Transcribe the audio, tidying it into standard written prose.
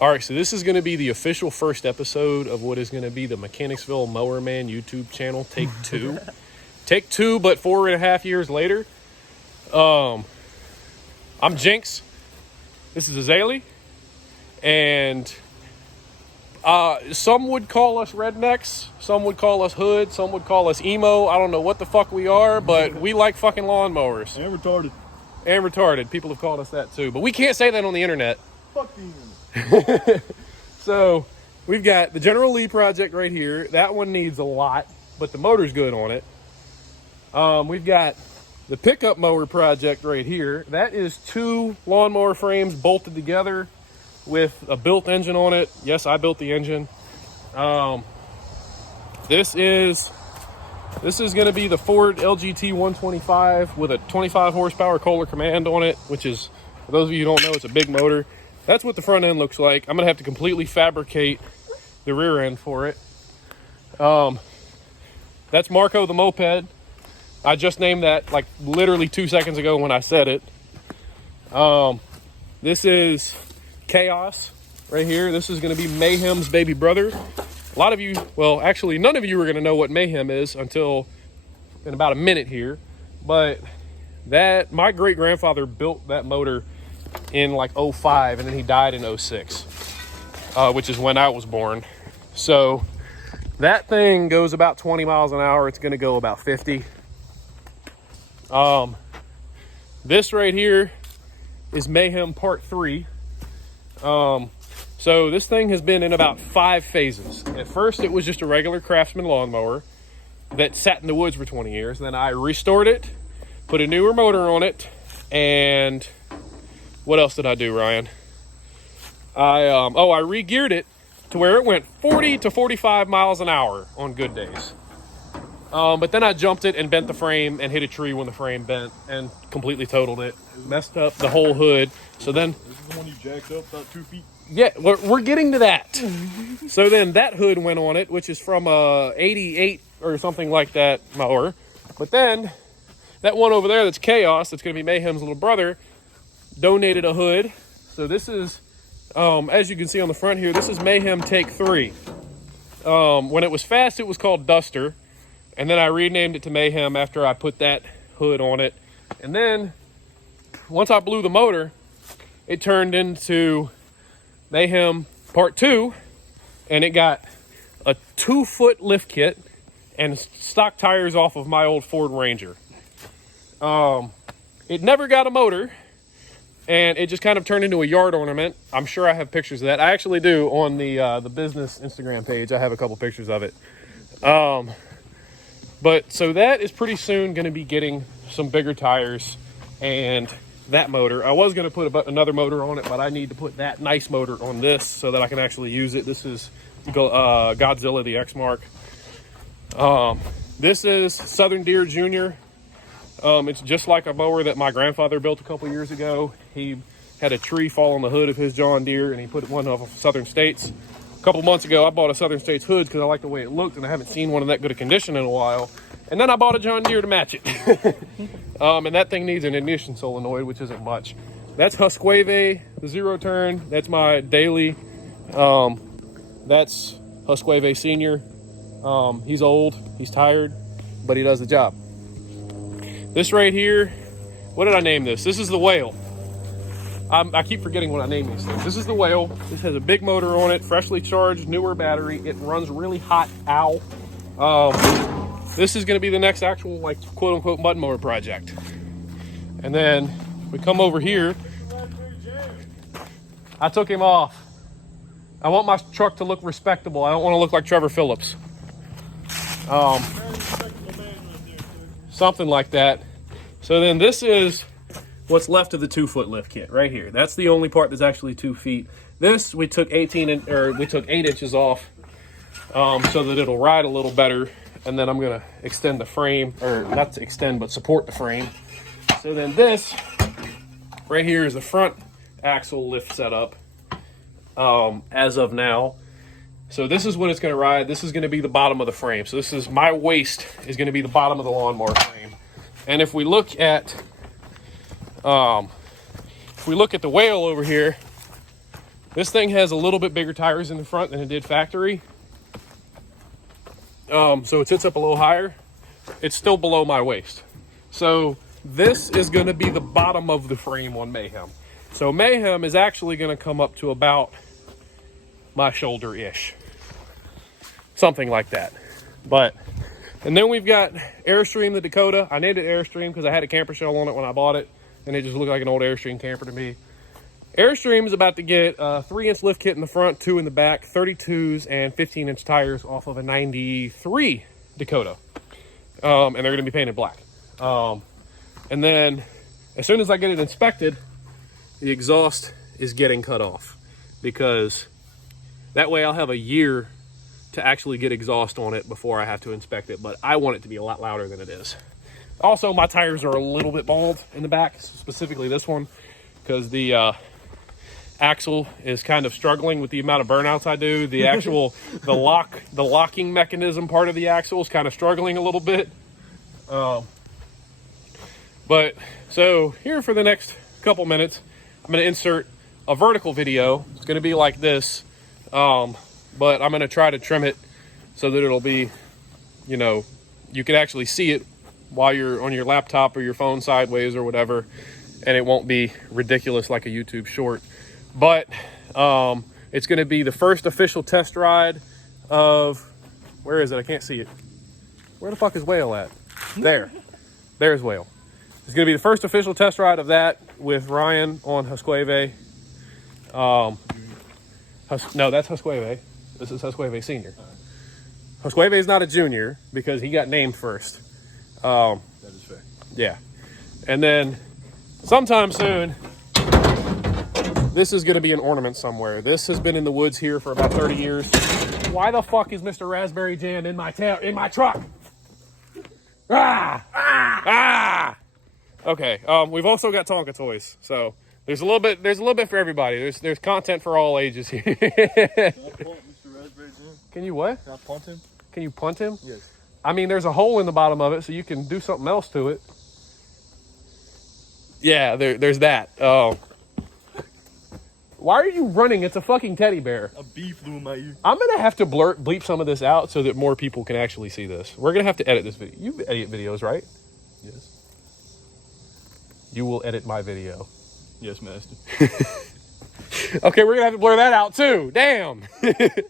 All right, so this is going to be the official first episode of what is going to be the Mechanicsville Mower Man YouTube channel, take two. Take two, but 4.5 years later. I'm Jinx. This is Azalea. And some would call us rednecks. Some would call us hood. Some would call us emo. I don't know what the fuck we are, but we like fucking lawnmowers. And retarded. And retarded. People have called us that too. But we can't say that on the internet. Fuck the internet. So we've got the General Lee project right here. That one needs a lot, but the motor's good on it. We've got the pickup mower project right here. That is 2 lawnmower frames bolted together with a built engine on it. Yes, I built the engine. This is going to be the Ford LGT 125 with a 25 horsepower Kohler Command on it, which is, for those of you who don't know, it's a big motor. That's what the front end looks like. I'm going to have to completely fabricate the rear end for it. That's Marco the moped. I just named that like literally 2 seconds ago when I said it. This is Chaos right here. This is going to be Mayhem's baby brother. A lot of you, well, actually none of you are going to know what Mayhem is until in about a minute here. But that, my great grandfather built that motor in like 05, and then he died in 06, which is when I was born. So that thing goes about 20 miles an hour. It's going to go about 50. This right here is Mayhem Part 3. So this thing has been in about 5 phases. At first, it was just a regular Craftsman lawnmower that sat in the woods for 20 years. Then I restored it, put a newer motor on it, and what else did I do, Ryan? I re-geared it to where it went 40 to 45 miles an hour on good days. But then I jumped it and bent the frame and hit a tree when the frame bent and completely totaled it. Messed up the whole hood. So then... This is the one you jacked up about 2 feet? Yeah, we're getting to that. So then that hood went on it, which is from a 88 or something like that mower. But then that one over there that's Chaos, that's going to be Mayhem's little brother, donated a hood. So this is, as you can see on the front here, this is Mayhem Take 3. When it was fast, it was called Duster. And then I renamed it to Mayhem after I put that hood on it. And then once I blew the motor, it turned into Mayhem Part 2. And it got a 2-foot lift kit and stock tires off of my old Ford Ranger. It never got a motor. And it just kind of turned into a yard ornament. I'm sure I have pictures of that. I actually do on the business Instagram page. I have a couple pictures of it. But so that is pretty soon going to be getting some bigger tires and that motor. I was going to put another motor on it, but I need to put that nice motor on this so that I can actually use it. This is Godzilla the X-Mark. This is Southern Deer Jr. It's just like a mower that my grandfather built a couple years ago. He had a tree fall on the hood of his John Deere, and he put one off of Southern States. A couple months ago, I bought a Southern States hood because I like the way it looked, and I haven't seen one in that good a condition in a while. And then I bought a John Deere to match it. And that thing needs an ignition solenoid, which isn't much. That's Husqvarna, the zero turn. That's my daily. That's Husqvarna Senior. He's old, he's tired, but he does the job. This right here, what did I name this? This is the Whale. I keep forgetting what I name these things. This is the Whale. This has a big motor on it, freshly charged, newer battery. It runs really hot. Ow. This is going to be the next actual, like, quote-unquote mud mower project. And then we come over here. I took him off. I want my truck to look respectable. I don't want to look like Trevor Phillips. Something like that. So then this is what's left of the 2-foot lift kit right here. That's the only part that's actually 2 feet. This we took 8 inches off so that it'll ride a little better. And then I'm gonna extend the frame, or not to extend, but support the frame. So then this right here is the front axle lift setup as of now. So this is what it's going to ride. This is going to be the bottom of the frame. So this is my waist is going to be the bottom of the lawnmower frame. And if we look at the Whale over here, This thing has a little bit bigger tires in the front than it did factory. So it sits up a little higher. It's still below my waist. So this is going to be the bottom of the frame on Mayhem. So Mayhem is actually going to come up to about my shoulder-ish. Something like that. And then we've got Airstream the Dakota. I named it Airstream because I had a camper shell on it when I bought it, and it just looked like an old Airstream camper to me. Airstream is about to get a 3-inch lift kit in the front, 2 in the back, 32s and 15-inch tires off of a 93 Dakota. And they're going to be painted black. And then as soon as I get it inspected, the exhaust is getting cut off, because that way I'll have a year to actually get exhaust on it before I have to inspect it. But I want it to be a lot louder than it is. Also, my tires are a little bit bald in the back, specifically this one, because the axle is kind of struggling with the amount of burnouts I do. The actual the locking mechanism part of the axle is kind of struggling a little bit. But so here for the next couple minutes, I'm going to insert a vertical video. It's going to be like this, but I'm going to try to trim it so that it'll be, you know, you can actually see it while you're on your laptop or your phone sideways or whatever, and it won't be ridiculous like a YouTube short. But it's going to be the first official test ride of, where is it? I can't see it. Where the fuck is Whale at? There's Whale. It's going to be the first official test ride of that with Ryan on Husqvarna. No, that's Husqvarna. This is Husqvarna Senior. Husqvarna is not a junior because he got named first. That is fair. Yeah. And then sometime soon, this is going to be an ornament somewhere. This has been in the woods here for about 30 years. Why the fuck is Mr. Raspberry Jam in my truck? Okay. We've also got Tonka toys, so there's a little bit for everybody. There's content for all ages here. Can I punt Mr. Raspberry Jam? Can you what? Can I punt him? Can you punt him? Yes. I mean, there's a hole in the bottom of it, so you can do something else to it. Yeah, there's that. Why are you running? It's a fucking teddy bear. A bee flew in my ear. I'm going to have to bleep some of this out so that more people can actually see this. We're going to have to edit this video. You edit videos, right? Yes. You will edit my video. Yes, master. Okay, we're going to have to blur that out too. Damn.